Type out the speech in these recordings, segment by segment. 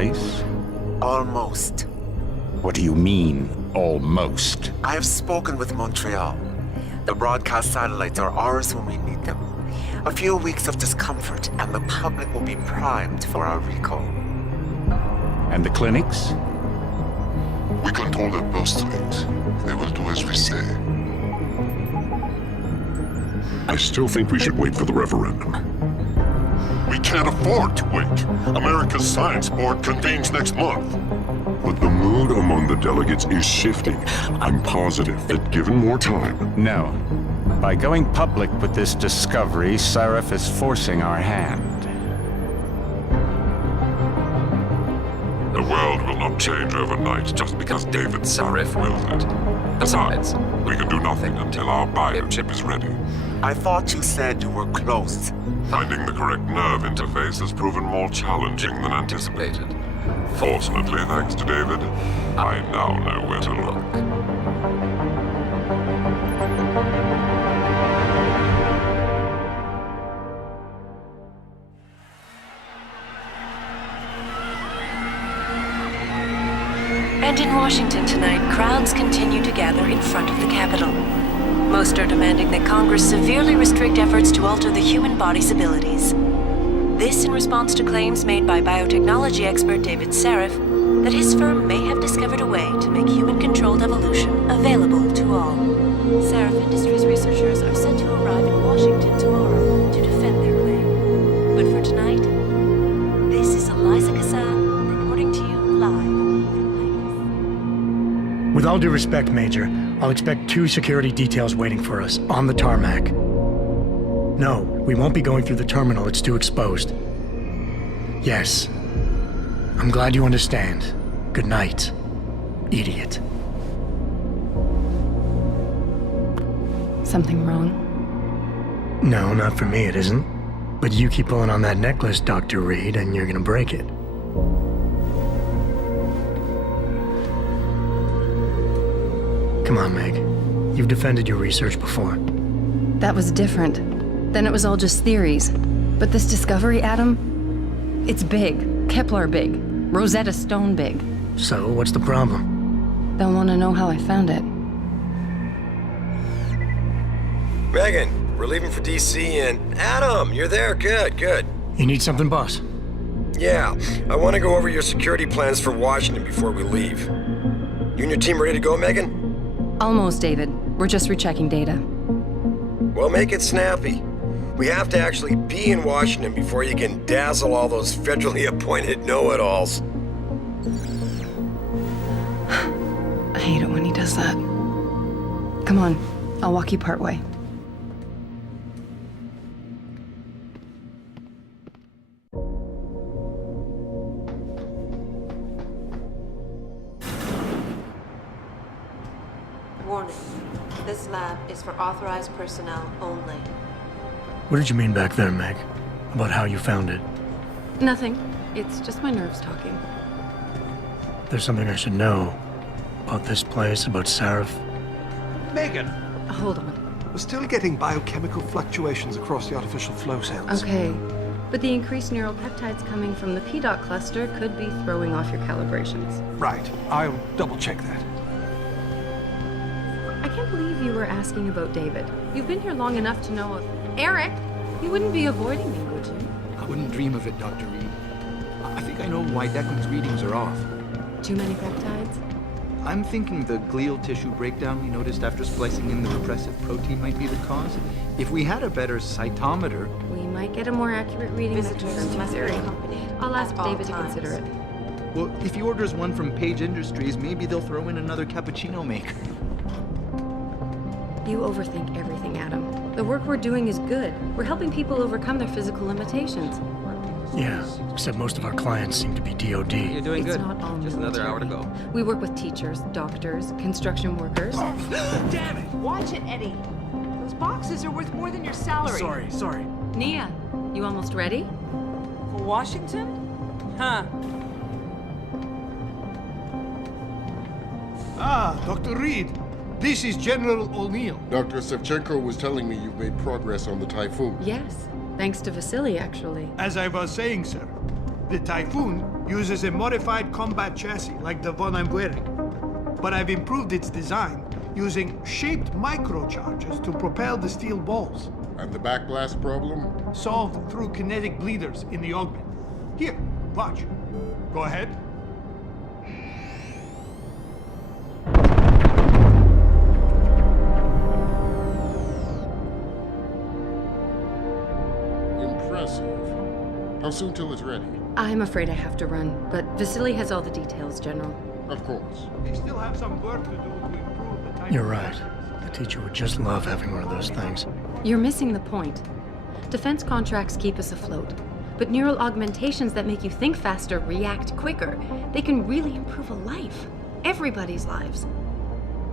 place? Almost. What do you mean, almost? I have spoken with Montreal. The broadcast satellites are ours when we need them. A few weeks of discomfort, and the public will be primed for our recall. And the clinics? We control their birth rate. They will do as we say. I still think we should wait for the referendum. We can't afford to wait. America's Science Board convenes next month. But the mood among the delegates is shifting. I'm positive that given more time... No. By going public with this discovery, Sarif is forcing our hand. The world will not change overnight just because David Sarif wills it. Besides, we can do nothing until our biochip is ready. I thought you said you were close. Finding the correct nerve interface has proven more challenging than anticipated. Fortunately, thanks to David, I now know where to look. And in Washington tonight, crowds continue to gather in front of the Capitol. Most are demanding that Congress severely restrict efforts to alter the human body's abilities. This in response to claims made by biotechnology expert David Sarif that his firm may have discovered a way to make human-controlled evolution available to all. Sarif Industries researchers are set to arrive in Washington tomorrow to defend their claim. But for tonight, this is Eliza Kassan reporting to you live from Vegas. With all due respect, Major, I'll expect 2 security details waiting for us on the tarmac. No, we won't be going through the terminal. It's too exposed. Yes. I'm glad you understand. Good night, idiot. Something wrong? No, not for me, it isn't. But you keep pulling on that necklace, Dr. Reed, and you're gonna break it. Come on, Meg. You've defended your research before. That was different. Then it was all just theories. But this discovery, Adam, it's big. Kepler big. Rosetta Stone big. So, what's the problem? They'll want to know how I found it. Megan, we're leaving for DC and... Adam, you're there. Good, good. You need something, boss? Yeah, I want to go over your security plans for Washington before we leave. You and your team ready to go, Megan? Almost, David. We're just rechecking data. Well, make it snappy. We have to actually be in Washington before you can dazzle all those federally appointed know-it-alls. I hate it when he does that. Come on, I'll walk you part way. Warning. This lab is for authorized personnel only. What did you mean back there, Meg? About how you found it? Nothing. It's just my nerves talking. There's something I should know. About this place, about Sarif. Megan! Hold on. We're still getting biochemical fluctuations across the artificial flow cells. Okay. But the increased neural peptides coming from the PDOT cluster could be throwing off your calibrations. Right. I'll double-check that. I can't believe you were asking about David. You've been here long enough to know... Eric! You wouldn't be avoiding me, would you? I wouldn't dream of it, Dr. Reed. I think I know why Declan's readings are off. Too many peptides? I'm thinking the glial tissue breakdown we noticed after splicing in the repressive protein might be the cause. If we had a better cytometer... We might get a more accurate reading. Visitors must be accompanied. I'll ask at all David to times. consider it. Well, if he orders one from Page Industries, maybe they'll throw in another cappuccino maker. You overthink everything, Adam. The work we're doing is good. We're helping people overcome their physical limitations. Yeah, except most of our clients seem to be DOD. You're doing It's good. not all Just another hour to military. go. We work with teachers, doctors, construction workers. Damn it! Watch it, Eddie. Those boxes are worth more than your salary. Sorry. Nia, you almost ready? For Washington? Huh. Ah, Dr. Reed. This is General O'Neill. Dr. Sevchenko was telling me you've made progress on the Typhoon. Yes, thanks to Vasily, actually. As I was saying, sir, the Typhoon Uses a modified combat chassis like the one I'm wearing. But I've improved its design using shaped microcharges to propel the steel balls. And the backblast problem? Solved through kinetic bleeders in the augment. Here, watch. Go ahead. Impressive. How soon till it's ready? I'm afraid I have to run, but Vasily has all the details, General. Of course. They still have some work to do to improve the type. You're right. The teacher would just love having one of those things. You're missing the point. Defense contracts keep us afloat, but neural augmentations that make you think faster, react quicker, they can really improve a life. Everybody's lives.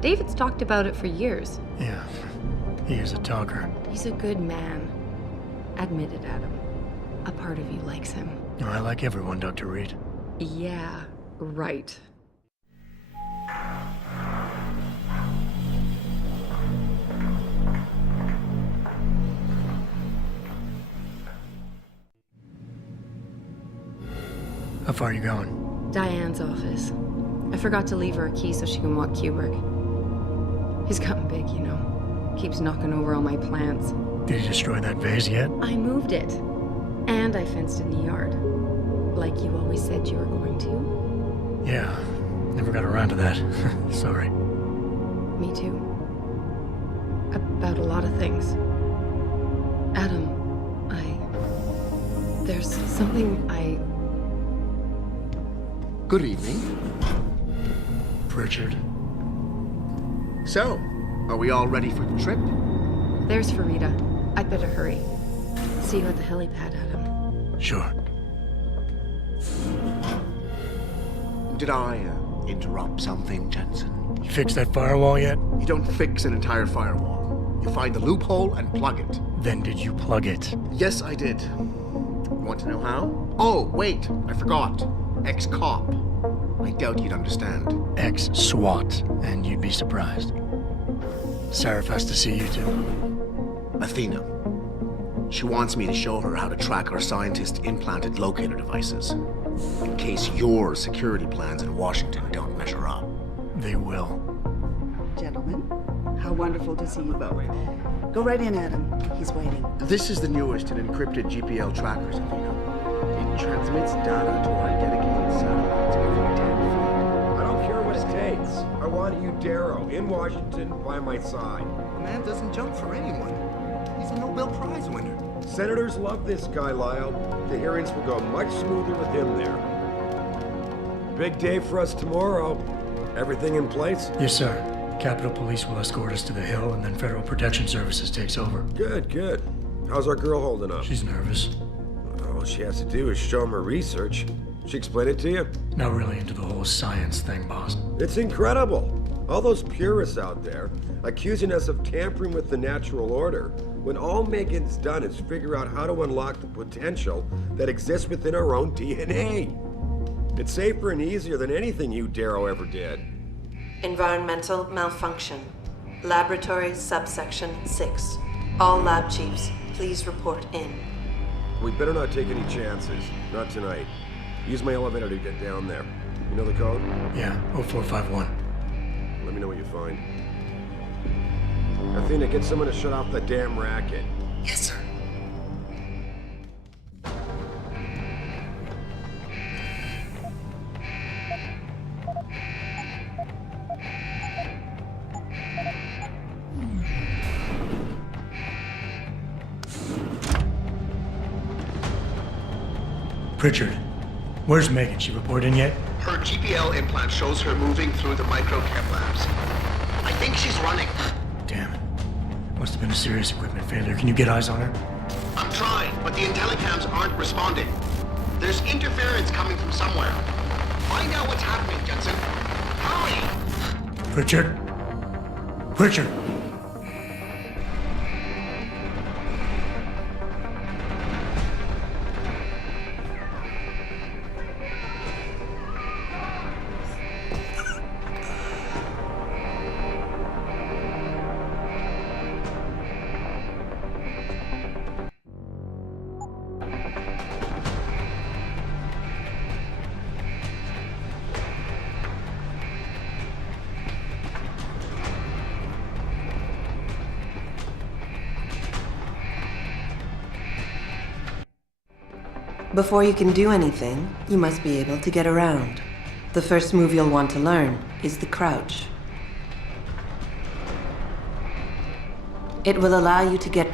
David's talked about it for years. Yeah, he is a talker. He's a good man. Admit it, Adam. A part of you likes him. I like everyone, Dr. Reed. Yeah, right. How far are you going? Diane's office. I forgot to leave her a key so she can walk Kubrick. He's gotten big, you know. Keeps knocking over all my plants. Did you destroy that vase yet? I moved it. And I fenced in the yard. Like you always said you were going to. Yeah, never got around to that. Sorry. Me too. About a lot of things. Adam, there's something Good evening. Pritchard. So, are we all ready for the trip? There's Farida. I'd better hurry. See you at the helipad, Adam. Sure. Did I interrupt something, Jensen? You fixed that firewall yet? You don't fix an entire firewall. You find the loophole and plug it. Then did you plug it? Yes, I did. Want to know how? Oh, wait, I forgot. Ex-cop. I doubt you'd understand. Ex-SWAT, and you'd be surprised. Sarif has to see you too. Athena. She wants me to show her how to track our scientist-implanted locator devices. In case your security plans in Washington don't measure up. They will. Gentlemen, how wonderful to see you both. Go right in, Adam. He's waiting. This is the newest in encrypted GPL trackers, Athena. It transmits data to our dedicated satellites every 10 feet. I don't care what it takes. I want you, Darrow, in Washington, by my side. The man doesn't jump for anyone. He's a Nobel Prize winner. Senators love this guy, Lyle. The hearings will go much smoother with him there. Big day for us tomorrow. Everything in place? Yes, sir. Capitol Police will escort us to the Hill, and then Federal Protection Services takes over. Good, good. How's our girl holding up? She's nervous. All she has to do is show him her research. She explain it to you? Not really into the whole science thing, boss. It's incredible. All those purists out there accusing us of tampering with the natural order, when all Megan's done is figure out how to unlock the potential that exists within our own DNA. It's safer and easier than anything you, Darrow, ever did. Environmental malfunction. Laboratory subsection 6. All lab chiefs, please report in. We better not take any chances. Not tonight. Use my elevator to get down there. You know the code? Yeah, 0451. Let me know what you find. Athena, get someone to shut off that damn racket. Yes, sir. Pritchard, where's Megan? She report in yet? Her GPL implant shows her moving through the microchem labs. I think she's running. Damn it. Must have been a serious equipment failure. Can you get eyes on her? I'm trying, but the intellicams aren't responding. There's interference coming from somewhere. Find out what's happening, Jensen. Hurry! Pritchard? Pritchard! Before you can do anything, you must be able to get around. The first move you'll want to learn is the crouch. It will allow you to get...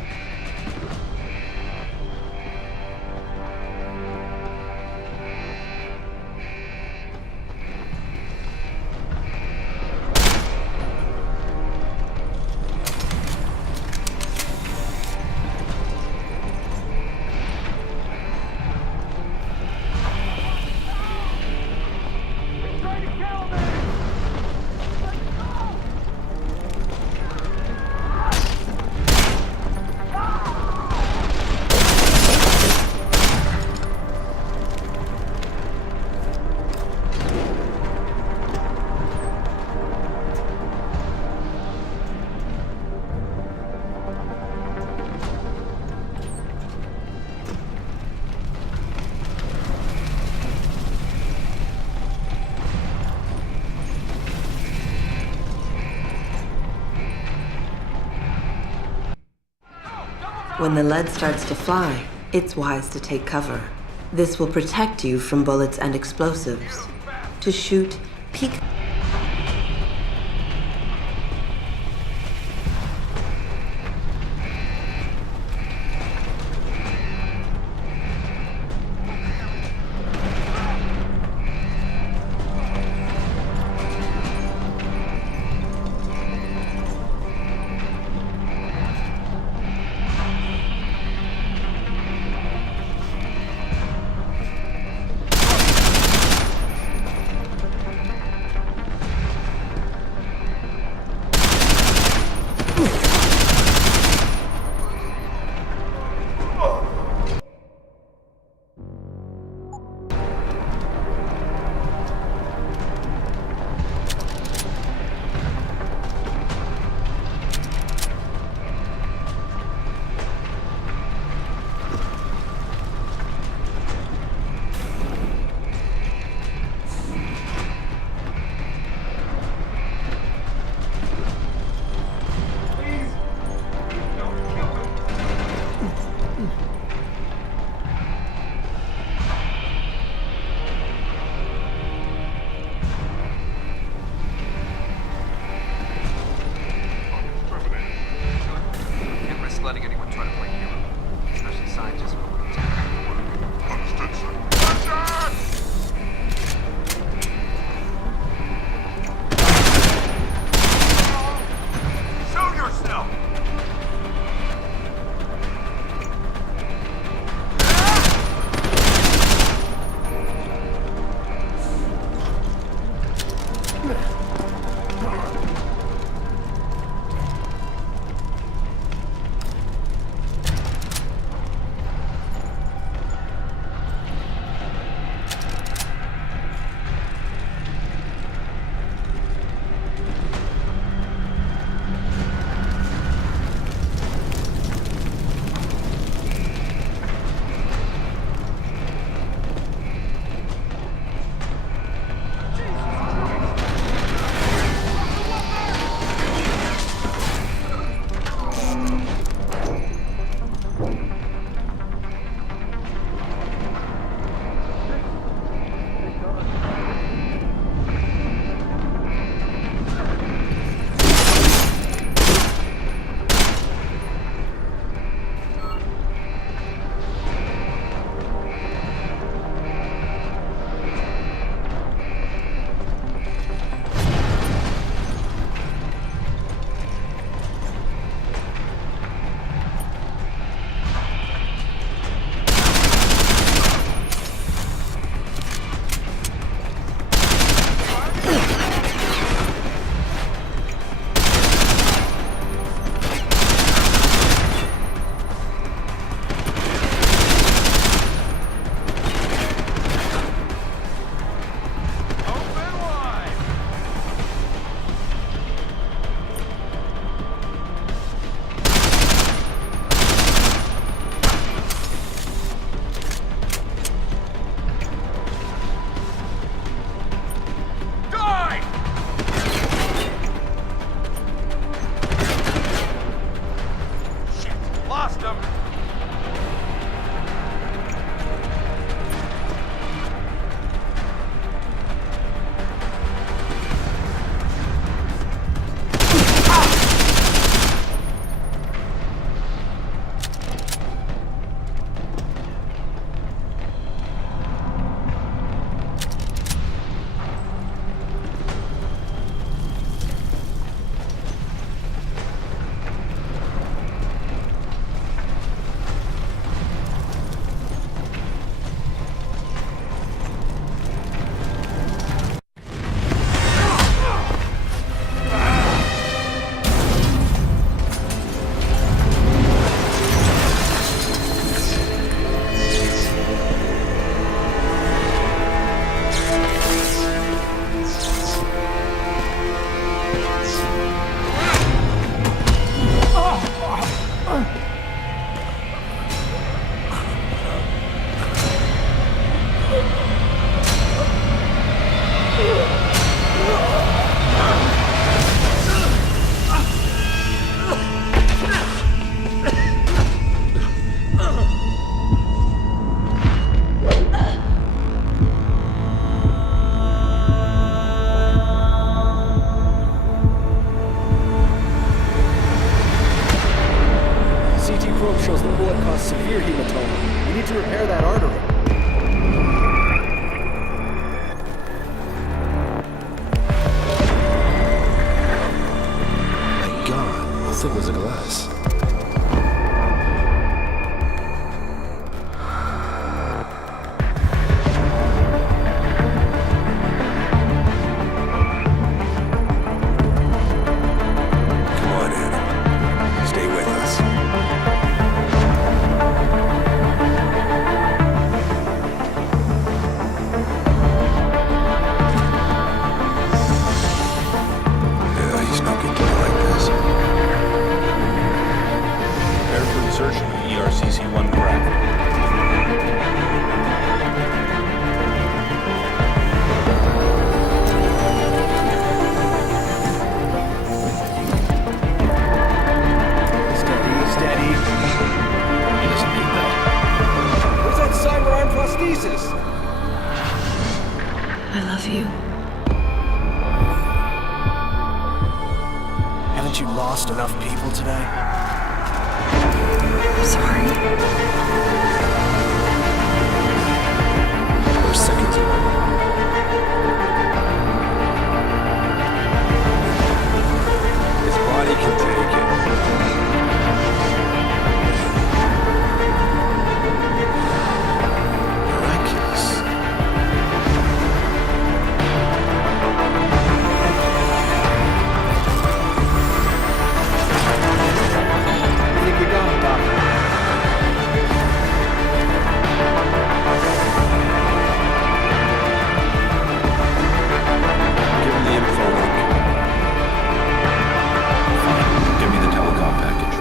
When the lead starts to fly, it's wise to take cover. This will protect you from bullets and explosives. To shoot, peek... Playthrogh shows the bullet caused severe hematoma. We need to repair that artery. My God, how thick was the glass? I love you. Haven't you lost enough people today? I'm sorry. We're seconds away. His body can take it. Miraculous. I think we got him, Doctor. Give him the info link. Fine. Give me the telecom package.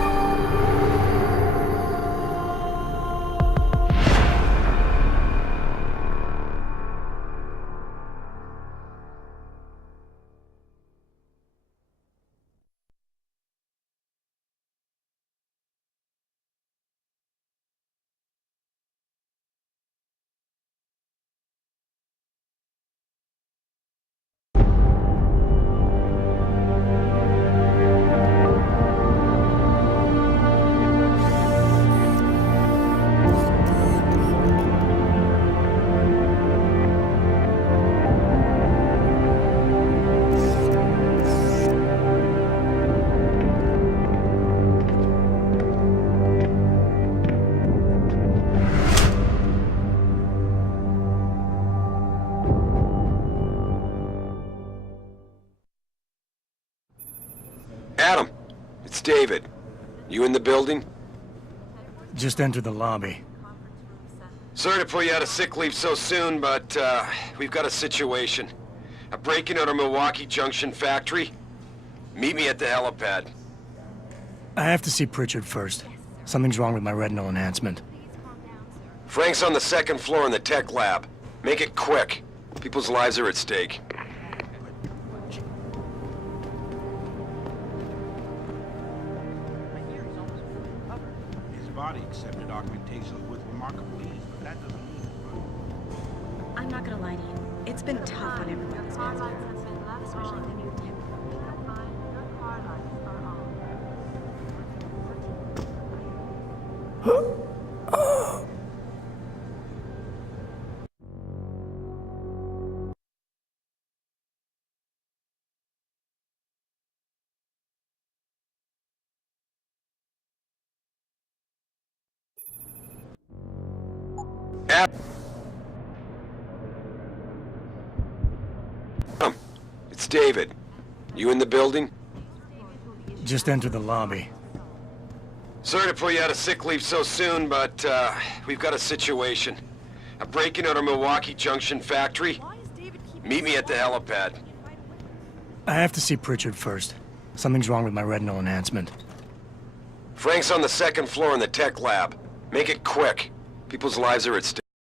Adam, it's David. You in the building? Just entered the lobby. Sorry to pull you out of sick leave so soon, but we've got a situation. A break-in at our Milwaukee Junction factory. Meet me at the helipad. I have to see Pritchard first. Something's wrong with my retinal enhancement. Frank's on the second floor in the tech lab. Make it quick. People's lives are at stake. Body accepted augmentations with remarkable ease, but that doesn't mean... I'm not gonna lie to you. It's been tough on everyone this past year. Especially the new tech. Adam, it's David. You in the building? Just entered the lobby. Sorry to pull you out of sick leave so soon, but we've got a situation. A break-in at our Milwaukee Junction factory. Meet me at the helipad. I have to see Pritchard first. Something's wrong with my retinal enhancement. Frank's on the second floor in the tech lab. Make it quick. People's lives are at stake.